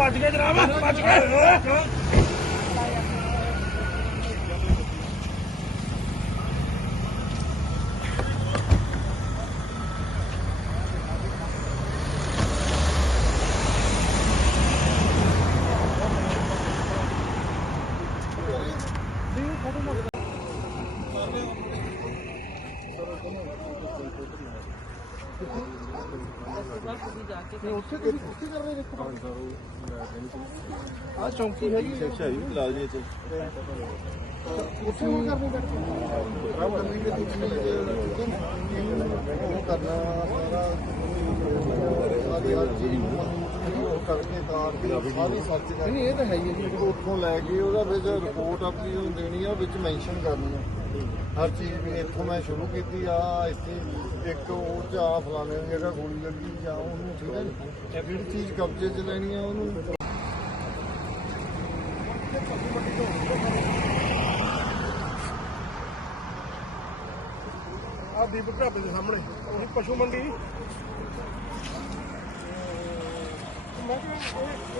ਭੱਜ ਗਏ ਜਨਾਬ ਭੱਜ ਗਏ। ਆ ਚੌਂਕੀ ਹੈਗੀ ਅੱਛਾ ਜੀ ਲਾ ਜੀ ਇੱਥੇ। ਉੱਥੇ ਉਹ ਕਰਨੀ ਖਰਾਬ ਕਰਨੀ ਕਿ ਤੁਸੀਂ ਉਹ ਕਰਨਾ ਸਾਰਾ। ਸਾਰੀ ਹਰ ਚੀਜ਼ ਨੂੰ ਉਹ ਕਰਕੇ ਤਾਰ ਕੇ ਸਾਰੀ ਸੱਚ ਦਾ ਨਹੀਂ ਇਹ ਤਾਂ ਹੈ ਹੀ ਹੈ ਜੀ। ਉੱਥੋਂ ਲੈ ਕੇ ਉਹਦਾ ਵਿੱਚ ਰਿਪੋਰਟ ਆਪਣੀ ਨੂੰ ਦੇਣੀ ਆ ਵਿੱਚ ਮੈਂਸ਼ਨ ਕਰਨੀ ਆ। ਹਰ ਚੀਜ਼ ਵੀ ਇੱਥੋਂ ਮੈਂ ਸ਼ੁਰੂ ਕੀਤੀ ਆ ਇੱਥੇ ਇੱਕ ਉਹ ਚ ਆ ਫਲਾਣੇ ਦੀ ਜਗ੍ਹਾ ਗੋਲੀ ਲੱਗੀ ਜਾਂ ਉਹਨੂੰ ਠੀਕ ਹੈ ਨੀ? ਜਿਹੜੀ ਚੀਜ਼ ਕਬਜ਼ੇ 'ਚ ਲੈਣੀ ਆ ਉਹਨੂੰ। ਆ ਦੀਪਕ ਢਾਬੇ ਦੇ ਸਾਹਮਣੇ ਉਹੀ ਪਸ਼ੂ ਮੰਡੀ। ਮੈਂ ਕਿਹਾ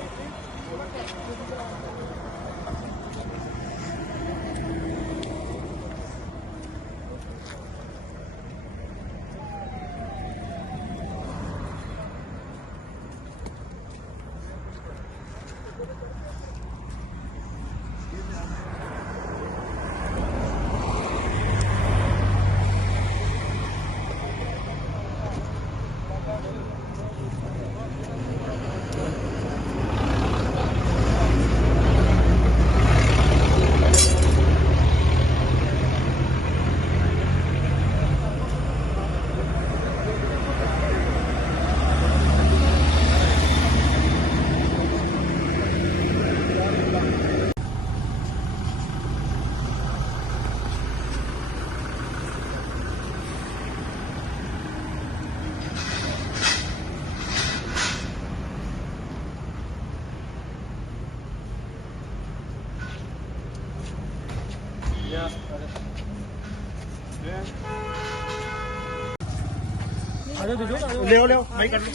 दो दीजिए ले लो भाई कर लो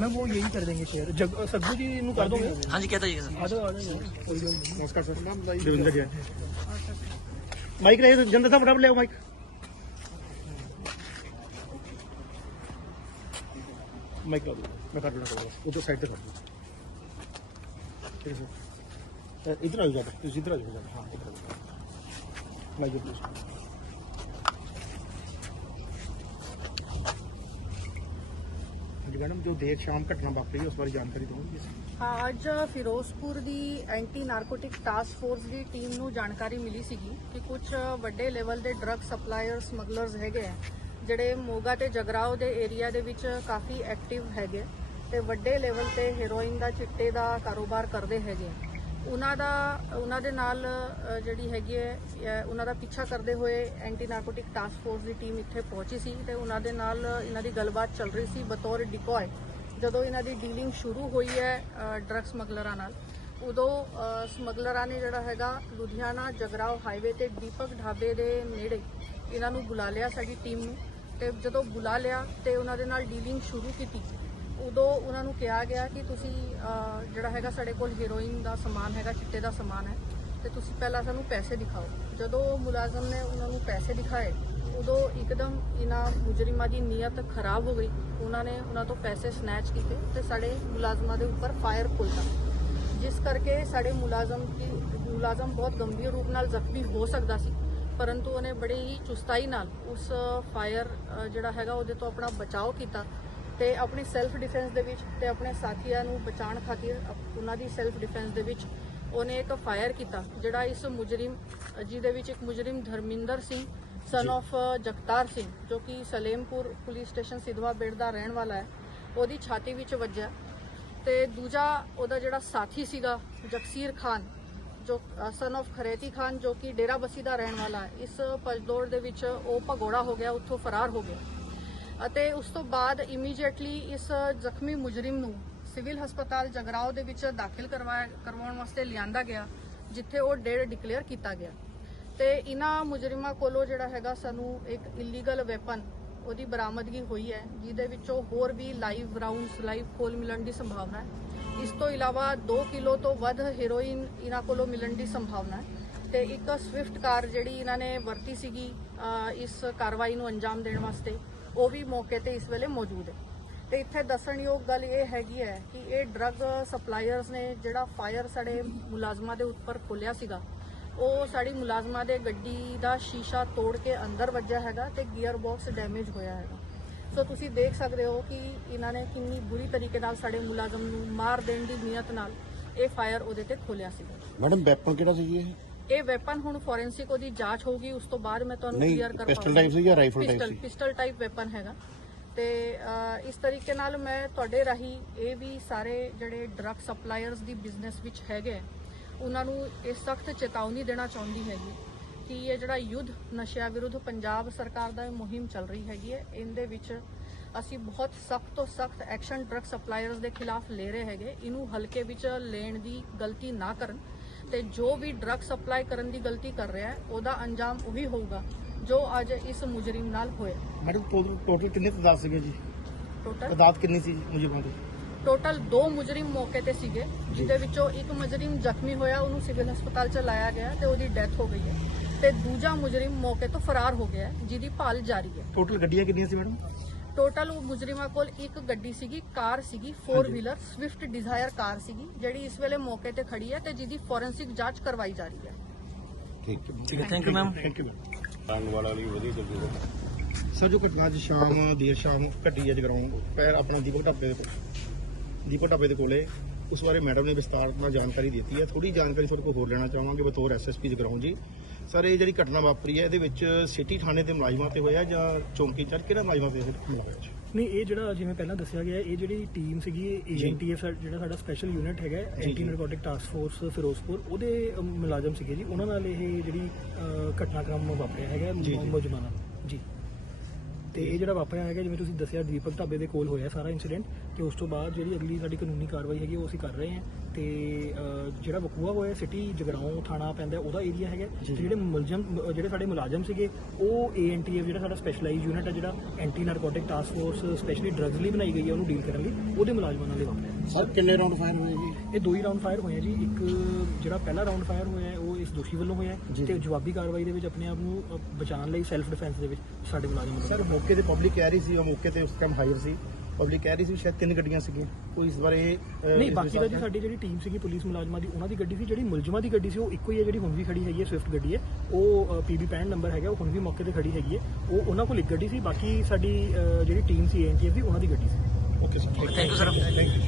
मैम वो यही कर देंगे शेयर जग सब्जी जी इनू कर दोगे हाँ जी कहता जी सर आ जाओ आ जाओ नमस्कार sir ma'am Devendra ji mike रहे जनता साहब फटाफट ले आओ माइक माइक ला दो मैं कर दूंगा उसको साइड पे कर दूंगा ठीक है सर इधर आ जाओ इधर आ जाओ हाँ इधर आ जाओ लाइए प्लीज़ ਮੈਡਮ, ਜੋ ਦੇਰ ਸ਼ਾਮ ਘਟਨਾ ਵਾਪਰੀ, ਉਸ ਬਾਰੇ ਜਾਣਕਾਰੀ ਦਿਓਗੇ? ਹਾਂ, ਅੱਜ ਫਿਰੋਜ਼ਪੁਰ ਦੀ ਐਂਟੀ ਨਾਰਕੋਟਿਕ ਟਾਸਕ ਫੋਰਸ ਦੀ ਟੀਮ ਨੂੰ ਜਾਣਕਾਰੀ ਮਿਲੀ ਸੀਗੀ ਕਿ ਕੁਝ ਵੱਡੇ ਲੈਵਲ ਦੇ ਡਰੱਗ ਸਪਲਾਇਰ, ਸਮਗਲਰਸ ਹੈਗੇ ਆ, ਜਿਹੜੇ ਮੋਗਾ ਤੇ ਜਗਰਾਓ ਦੇ ਏਰੀਆ ਦੇ ਵਿੱਚ ਕਾਫੀ ਐਕਟਿਵ ਹੈਗੇ ਤੇ ਵੱਡੇ ਲੈਵਲ ਤੇ ਹੀਰੋਇਨ ਦਾ ਚਿੱਟੇ ਦਾ ਕਾਰੋਬਾਰ ਕਰਦੇ ਹੈਗੇ ਉਹਨਾਂ ਦਾ, ਉਹਨਾਂ ਦੇ ਨਾਲ ਜਿਹੜੀ ਹੈਗੀ ਹੈ ਉਹਨਾਂ ਦਾ ਪਿੱਛਾ ਕਰਦੇ ਹੋਏ ਐਂਟੀ ਨਾਰਕੋਟਿਕ ਟਾਸਕ ਫੋਰਸ ਦੀ ਟੀਮ ਇੱਥੇ ਪਹੁੰਚੀ ਸੀ ਤੇ ਉਹਨਾਂ ਦੇ ਨਾਲ ਇਹਨਾਂ ਦੀ ਗੱਲਬਾਤ ਚੱਲ ਰਹੀ ਸੀ ਬਤੌਰ ਡਿਕੋਏ ਜਦੋਂ ਇਹਨਾਂ ਦੀ ਡੀਲਿੰਗ ਸ਼ੁਰੂ ਹੋਈ ਹੈ ਡਰੱਗ ਸਮਗਲਰਾਂ ਨਾਲ, ਉਦੋਂ ਸਮਗਲਰਾਂ ਨੇ ਜਿਹੜਾ ਹੈਗਾ ਲੁਧਿਆਣਾ ਜਗਰਾਓ ਹਾਈਵੇ ਤੇ ਦੀਪਕ ਢਾਬੇ ਦੇ ਨੇੜੇ ਇਹਨਾਂ ਨੂੰ ਬੁਲਾ ਲਿਆ ਸਾਡੀ ਟੀਮ ਨੂੰ। ਤੇ ਜਦੋਂ ਬੁਲਾ ਲਿਆ ਤੇ ਉਹਨਾਂ ਦੇ ਨਾਲ ਡੀਲਿੰਗ ਸ਼ੁਰੂ ਕੀਤੀ। ਉਦੋਂ ਉਹਨਾਂ ਨੂੰ ਕਿਹਾ ਗਿਆ ਕਿ ਤੁਸੀਂ ਜਿਹੜਾ ਹੈਗਾ ਸਾਡੇ ਕੋਲ ਹੀਰੋਇਨ ਦਾ ਸਮਾਨ ਹੈਗਾ, ਚਿੱਟੇ ਦਾ ਸਮਾਨ ਹੈ, ਤੇ ਤੁਸੀਂ ਪਹਿਲਾਂ ਸਾਨੂੰ ਪੈਸੇ ਦਿਖਾਓ। ਜਦੋਂ ਮੁਲਾਜ਼ਮ ਨੇ ਉਹਨਾਂ ਨੂੰ ਪੈਸੇ ਦਿਖਾਏ, ਉਦੋਂ ਇੱਕਦਮ ਇਹਨਾਂ ਮੁਜਰਿਮਾਂ ਦੀ ਨੀਅਤ ਖਰਾਬ ਹੋ ਗਈ। ਉਹਨਾਂ ਨੇ ਉਹਨਾਂ ਤੋਂ ਪੈਸੇ ਸਨੈਚ ਕੀਤੇ ਤੇ ਸਾਡੇ ਮੁਲਾਜ਼ਮਾਂ ਦੇ ਉੱਪਰ ਫਾਇਰ ਖੋਲ੍ਹਤਾ ਜਿਸ ਕਰਕੇ ਸਾਡੇ ਮੁਲਾਜ਼ਮ ਦੀ, ਮੁਲਾਜ਼ਮ ਬਹੁਤ ਗੰਭੀਰ ਰੂਪ ਨਾਲ ਜ਼ਖਮੀ ਹੋ ਸਕਦਾ ਸੀ, ਪਰੰਤੂ ਉਹਨੇ ਬੜੇ ਹੀ ਚੁਸਤਾਈ ਨਾਲ ਉਸ ਫਾਇਰ ਜਿਹੜਾ ਹੈਗਾ ਉਹਦੇ ਤੋਂ ਆਪਣਾ ਬਚਾਓ ਕੀਤਾ। ਤੇ ਆਪਣੀ ਸੈਲਫ ਡਿਫੈਂਸ ਦੇ ਵਿੱਚ ਤੇ ਆਪਣੇ ਸਾਥੀਆਂ ਨੂੰ ਬਚਾਉਣ ਖਾਤਰ ਉਹਨਾਂ ਦੀ ਸੈਲਫ ਡਿਫੈਂਸ ਦੇ ਵਿੱਚ ਉਹਨੇ ਇੱਕ ਫਾਇਰ ਕੀਤਾ ਜਿਹੜਾ ਇਸ ਮੁਜਰਮ ਜਿਹਦੇ ਵਿੱਚ ਇੱਕ ਮੁਜਰਮ ਧਰਮਿੰਦਰ ਸਿੰਘ ਸਨ of ਜਗਤਾਰ ਸਿੰਘ ਜੋ ਕਿ ਸਲੇਮਪੁਰ ਪੁਲਿਸ ਸਟੇਸ਼ਨ ਸਿਧਵਾ ਬੇੜ ਦਾ ਰਹਿਣ ਵਾਲਾ ਹੈ ਉਹਦੀ ਛਾਤੀ ਵਿੱਚ ਵੱਜਿਆ ਤੇ ਦੂਜਾ ਉਹਦਾ ਜਿਹੜਾ ਸਾਥੀ ਸੀਗਾ ਜਗਸੀਰ ਖਾਨ ਜੋ ਸਨ of ਖਰੇਤੀ ਖਾਨ ਜੋ ਕਿ ਡੇਰਾਬੱਸੀ ਦਾ ਰਹਿਣ ਵਾਲਾ ਹੈ ਇਸ ਭਜਦੌੜ ਦੇ ਵਿੱਚ ਉਹ ਭਗੌੜਾ ਹੋ ਗਿਆ ਉੱਥੋਂ ਫਰਾਰ ਹੋ ਗਿਆ। ਅਤੇ ਉਸ ਤੋਂ ਬਾਅਦ ਇਮੀਡੀਏਟਲੀ ਇਸ ਜ਼ਖਮੀ ਮੁਜਰਮ ਨੂੰ ਸਿਵਲ ਹਸਪਤਾਲ ਜਗਰਾਓ ਦੇ ਵਿੱਚ ਦਾਖਲ ਕਰਵਾਇਆ ਕਰਵਾਉਣ ਵਾਸਤੇ ਲਿਆਂਦਾ ਗਿਆ, ਜਿੱਥੇ ਉਹ ਡੇਡ ਡਿਕਲੇਅਰ ਕੀਤਾ ਗਿਆ। ਤੇ ਇਹਨਾਂ ਮੁਜਰਮਾਂ ਕੋਲੋਂ ਜਿਹੜਾ ਹੈਗਾ ਸਾਨੂੰ ਇੱਕ ਇਲੀਗਲ ਵੈਪਨ ਉਹਦੀ ਬਰਾਮਦਗੀ ਹੋਈ ਹੈ, ਜਿਹਦੇ ਵਿੱਚੋਂ ਹੋਰ ਵੀ ਲਾਈਵ ਰਾਉਂਡਸ ਲਾਈਵ ਖੋਲ ਮਿਲਣ ਦੀ ਸੰਭਾਵਨਾ ਹੈ। ਇਸ ਤੋਂ ਇਲਾਵਾ 2 ਕਿਲੋ ਤੋਂ ਵੱਧ ਹੈਰੋਇਨ ਇਹਨਾਂ ਕੋਲੋਂ ਮਿਲਣ ਦੀ ਸੰਭਾਵਨਾ ਹੈ। ਤੇ ਇੱਕ ਸਵਿਫਟ ਕਾਰ ਜਿਹੜੀ ਇਹਨਾਂ ਨੇ ਵਰਤੀ ਸੀਗੀ ਇਸ ਕਾਰਵਾਈ ਨੂੰ ਅੰਜਾਮ ਦੇਣ ਵਾਸਤੇ ਉਹ ਵੀ ਮੌਕੇ ਤੇ ਇਸ ਵੇਲੇ ਮੌਜੂਦ ਹੈ। ਤੇ ਇੱਥੇ ਦੱਸਣਯੋਗ ਗੱਲ ਇਹ ਹੈਗੀ ਹੈ ਕਿ ਇਹ ਡਰੱਗ ਸਪਲਾਇਰਸ ਨੇ ਜਿਹੜਾ ਫਾਇਰ ਸਾਡੇ ਮੁਲਾਜ਼ਮਾਂ ਦੇ ਉੱਪਰ ਖੋਲਿਆ ਸੀਗਾ, ਉਹ ਸਾਡੀ ਮੁਲਾਜ਼ਮਾਂ ਦੇ ਗੱਡੀ ਦਾ ਸ਼ੀਸ਼ਾ ਤੋੜ ਕੇ ਅੰਦਰ ਵੱਜਿਆ ਹੈਗਾ ਤੇ ਗੀਅਰ ਬਾਕਸ ਡੈਮੇਜ ਹੋਇਆ ਹੈਗਾ। ਸੋ ਤੁਸੀਂ ਦੇਖ ਸਕਦੇ ਹੋ ਕਿ ਇਹਨਾਂ ਨੇ ਕਿੰਨੀ ਬੁਰੀ ਤਰੀਕੇ ਨਾਲ ਸਾਡੇ ਮੁਲਾਜ਼ਮ ਨੂੰ ਮਾਰ ਦੇਣ ਦੀ ਨੀਅਤ ਨਾਲ ਇਹ ਫਾਇਰ ਉਹਦੇ ਤੇ ਖੋਲਿਆ ਸੀਗਾ। ਮੈਡਮ ਵੈਪਨ ਕਿਹੜਾ ਸੀ ਇਹ? ਇਹ ਵੈਪਨ ਹੁਣ ਫੋਰੈਂਸਿਕ ਉਹਦੀ ਜਾਂਚ ਹੋਊਗੀ ਉਸ ਤੋਂ ਬਾਅਦ ਮੈਂ ਤੁਹਾਨੂੰ ਨਹੀਂ, ਕਲੀਅਰ ਕਰ pistol type ਸੀ ਜਾਂ rifle type ਪਿਸਟਲ ਸੀ? ਪਿਸਟਲ ਟਾਈਪ ਵੈਪਨ ਹੈਗਾ। ਤੇ ਇਸ ਤਰੀਕੇ ਨਾਲ ਮੈਂ ਤੁਹਾਡੇ ਰਾਹੀਂ ਇਹ ਵੀ ਸਾਰੇ ਜਿਹੜੇ ਡਰੱਗ ਸਪਲਾਇਰਸ ਦੀ ਬਿਜ਼ਨਸ ਵਿੱਚ ਹੈਗੇ ਆ, ਉਹਨਾਂ ਨੂੰ ਇਹ ਸਖਤ ਚੇਤਾਵਨੀ ਦੇਣਾ ਚਾਹੁੰਦੀ ਹੈਗੀ ਕਿ ਇਹ ਜਿਹੜਾ ਯੁੱਧ ਨਸ਼ਿਆਂ ਵਿਰੁੱਧ ਪੰਜਾਬ ਸਰਕਾਰ ਦਾ ਇਹ ਮੁਹਿੰਮ ਚੱਲ ਰਹੀ ਹੈਗੀ ਹੈ ਇਹਦੇ ਵਿੱਚ ਅਸੀਂ ਬਹੁਤ ਸਖਤ ਤੋਂ ਸਖਤ ਐਕਸ਼ਨ ਡਰੱਗ ਸਪਲਾਇਰਸ ਦੇ ਖਿਲਾਫ ਲੈ ਰਹੇ ਹੈਗੇ। ਇਹਨੂੰ ਹਲਕੇ ਵਿੱਚ ਲੈਣ ਦੀ ਗਲਤੀ ਨਾ ਕਰਨ। ਤੇ ਜੋ ਵੀ ਡਰੱਗ ਸਪਲਾਈ ਕਰਨ ਦੀ ਗਲਤੀ ਕਰ ਰਿਹਾ ਹੈ ਉਹਦਾ ਅੰਜਾਮ ਉਹੀ ਹੋਊਗਾ ਜੋ ਅੱਜ ਇਸ ਮੁਜਰਿਮ ਨਾਲ ਹੋਇਆ। ਮੈਡਮ ਟੋਟਲ ਕਿੰਨੇ ਤਦਾਦ ਸੀਗੇ ਜੀ? ਟੋਟਲ ਤਦਾਦ ਕਿੰਨੀ ਸੀ ਮੁਜਰਮਾਂ ਦੀ? ਟੋਟਲ ਦੋ ਮੁਜਰਿਮ ਮੌਕੇ ਤੇ ਸੀਗੇ ਜਿਹਦੇ ਵਿੱਚੋਂ ਇੱਕ ਮੁਜਰਿਮ ਜ਼ਖਮੀ ਹੋਇਆ ਉਹਨੂੰ ਸਿਵਲ ਹਸਪਤਾਲ ਚ ਲਾਇਆ ਗਿਆ ਤੇ ਉਹਦੀ ਡੈਥ ਹੋ ਗਈ ਹੈ। ਤੇ ਦੂਜਾ ਮੁਜਰਿਮ ਮੌਕੇ ਤੋਂ ਫਰਾਰ ਹੋ ਗਿਆ ਹੈ, ਜਿਹਦੀ ਭਾਲ ਜਾਰੀ ਹੈ। ਟੋਟਲ ਗੱਡੀਆਂ ਕਿੰਨੀਆਂ ਸੀ ਮੈਡਮ? ਟੋਟਲ ਉਹ ਮੁਜਰਿਮਾਂ ਕੋਲ ਇੱਕ ਗੱਡੀ ਸੀਗੀ ਕਾਰ ਸੀਗੀ 4 ਵੀਲਰ ਸਵਿਫਟ ਡਿਜ਼ਾਇਰ ਕਾਰ ਸੀਗੀ ਜਿਹੜੀ ਇਸ ਵੇਲੇ ਮੌਕੇ ਤੇ ਖੜੀ ਹੈ ਤੇ ਜਿਹਦੀ ਫੋਰੈਂਸਿਕ ਜਾਂਚ ਕਰਵਾਈ ਜਾ ਰਹੀ ਹੈ। ਠੀਕ ਠੀਕ ਹੈ thank you ma'am thank you ਰੰਗ ਵਾਲਾ ਲਈ ਵਧੀਆ ਚੱਲੂਗਾ ਸਰ ਜੋ ਘਟਨਾ ਅੱਜ ਸ਼ਾਮ ਦੇਰ ਸ਼ਾਮ ਘਟੀ ਹੈ ਜਗਰਾਉਂ ਪੈਰ ਆਪਣਾ ਦੀਪਕ ਢਾਬੇ ਦੇ ਕੋਲ। ਦੀਪਕ ਢਾਬੇ ਦੇ ਕੋਲੇ ਉਸ ਬਾਰੇ ਮੈਡਮ ਨੇ ਵਿਸਤਾਰ ਨਾਲ ਜਾਣਕਾਰੀ ਦਿੱਤੀ ਹੈ। ਥੋੜੀ ਜਾਣਕਾਰੀ ਤੁਹਾਡੇ ਕੋਲ ਹੋਰ ਲੈਣਾ ਚਾਹਾਂਗੇ ਬਤੌਰ ਐਸਐਸਪੀ ਜਗਰਾਉਂ ਜੀ। ਸਰ ਇਹ ਜਿਹੜੀ ਘਟਨਾ ਵਾਪਰੀ ਹੈ ਇਹਦੇ ਵਿੱਚ ਸਿਟੀ ਥਾਣੇ ਦੇ ਮੁਲਾਜ਼ਮਾਂ ਤੇ ਹੋਇਆ ਜਾਂ ਚੌਂਕੀ ਇੰਚਾਰਜ ਕਿਹੜਾ ਮੁਲਾਜ਼ਮਾਂ ਤੇ ਹੋਇਆ? ਨਹੀਂ ਇਹ ਜਿਹੜਾ ਜਿਵੇਂ ਪਹਿਲਾਂ ਦੱਸਿਆ ਗਿਆ ਇਹ ਜਿਹੜੀ ਟੀਮ ਸੀਗੀ ਏਐਨਟੀਐਫ ਜਿਹੜਾ ਸਾਡਾ ਸਪੈਸ਼ਲ ਯੂਨਿਟ ਹੈਗਾ anti. Narcotic task force Firozpur ਉਹਦੇ ਮੁਲਾਜ਼ਮ ਸੀਗੇ ਜੀ। ਉਹਨਾਂ ਨਾਲ ਇਹ ਜਿਹੜੀ ਘਟਨਾਕ੍ਰਮ ਵਾਪਰਿਆ ਹੈਗਾ। ਮੁਜਮਾਨਾ। ਜੀ। ਤੇ ਇਹ ਜਿਹੜਾ ਵਾਪਰਿਆ ਹੈਗਾ ਜਿਵੇਂ ਤੁਸੀਂ ਦੱਸਿਆ ਦੀਪਕ ਢਾਬੇ ਦੇ ਕੋਲ ਹੋਇਆ ਸਾਰਾ ਇਨਸੀਡੈਂਟ ਤੇ ਉਸ ਤੋਂ ਬਾਅਦ ਜਿਹੜੀ ਅਗਲੀ ਸਾਡੀ ਕਾਨੂੰਨੀ ਕਾਰਵਾਈ ਹੈਗੀ ਉਹ ਅਸੀਂ ਕਰ ਰਹੇ ਹਾਂ ਤੇ ਜਿਹੜਾ ਵਕੂਆ ਹੋਇਆ ਸਿਟੀ ਜਗਰਾਉਂ ਥਾਣਾ ਪੈਂਦਾ ਉਹਦਾ ਏਰੀਆ ਹੈਗਾ ਤੇ ਜਿਹੜੇ ਮੁਲਜ਼ਮ ਜਿਹੜੇ ਸਾਡੇ ਮੁਲਾਜ਼ਮ ਸੀਗੇ ਉਹ ਏਐਨਟੀਐਫ ਜਿਹੜਾ ਸਾਡਾ ਸਪੈਸ਼ਲਾਈਜ਼ ਯੂਨਿਟ ਹੈ ਜਿਹੜਾ anti narcotic task force specially drugs ਲਈ ਬਣਾਈ ਗਈ ਹੈ ਉਹਨੂੰ ਡੀਲ ਕਰਨ ਲਈ ਉਹਦੇ ਮੁਲਾਜ਼ਮਾਂ ਨਾਲ ਵਾਪਰਿਆ ਸਰ ਕਿੰਨੇ ਰਾਉਂਡ ਫਾਇਰ ਹੋਏ ਜੀ? ਇਹ ਦੋ ਹੀ ਰਾਉਂਡ ਫਾਇਰ ਹੋਏ ਆ ਜੀ। ਇੱਕ ਜਿਹੜਾ ਪਹਿਲਾ ਰਾਉਂਡ ਫਾਇਰ ਹੋਇਆ ਉਹ ਇਸ ਦੋਸ਼ੀ ਵੱਲੋਂ ਹੋਇਆ। ਤੇ ਜਵਾਬੀ ਕਾਰਵਾਈ ਦੇ ਵਿੱਚ ਆਪਣੇ ਆਪ ਨੂੰ ਬਚਾਉਣ ਲਈ ਸੈਲਫ ਡਿਫੈਂਸ ਦੇ ਵਿੱਚ ਸਾਡੇ ਮੁਲਾਜ਼ਮ ਸਰ ਮੌਕੇ ਤੇ ਪਬਲਿਕ ਕਹਿ ਰਹੀ ਸੀ ਉਹ ਮੌਕੇ ਤੇ ਉਸ ਟਾਈਮ ਹਾਜ਼ਰ ਸੀ। ਪਬਲਿਕ ਕਹਿ ਰਹੀ ਸੀ ਸ਼ਾਇਦ ਤਿੰਨ ਗੱਡੀਆਂ ਸੀਗੀਆਂ। ਕੋਈ ਇਸ ਬਾਰੇ ਨਹੀਂ ਬਾਕੀ ਦਾ ਜੀ ਸਾਡੀ ਜਿਹੜੀ ਟੀਮ ਸੀਗੀ ਪੁਲਿਸ ਮੁਲਾਜ਼ਮਾਂ ਦੀ ਉਹਨਾਂ ਦੀ ਗੱਡੀ ਸੀ ਜਿਹੜੀ ਮੁਲਜ਼ਮਾਂ ਦੀ ਗੱਡੀ ਸੀ ਉਹ ਇੱਕੋ ਹੀ ਹੈ ਜਿਹੜੀ ਹੁਣ ਵੀ ਖੜੀ ਹੈਗੀ ਹੈ ਸਵਿਫਟ ਗੱਡੀ ਹੈ। ਉਹ ਪੀਬੀ 65 ਨੰਬਰ ਹੈਗਾ ਉਹ ਹੁਣ ਵੀ ਮੌਕੇ ਤੇ ਖੜੀ ਹੈਗੀ ਹੈ। ਉਹ ਉਹਨਾਂ ਕੋਲ ਇੱਕ ਗੱਡੀ ਸੀ ਬਾਕੀ ਸਾਡੀ ਜਿਹੜੀ ਟੀਮ ਸੀ ਐਨਟੀਐਫ ਦੀ ਉਹਨਾਂ ਦੀ ਗੱਡੀ ਸੀ। Okay sir thank you sir thank you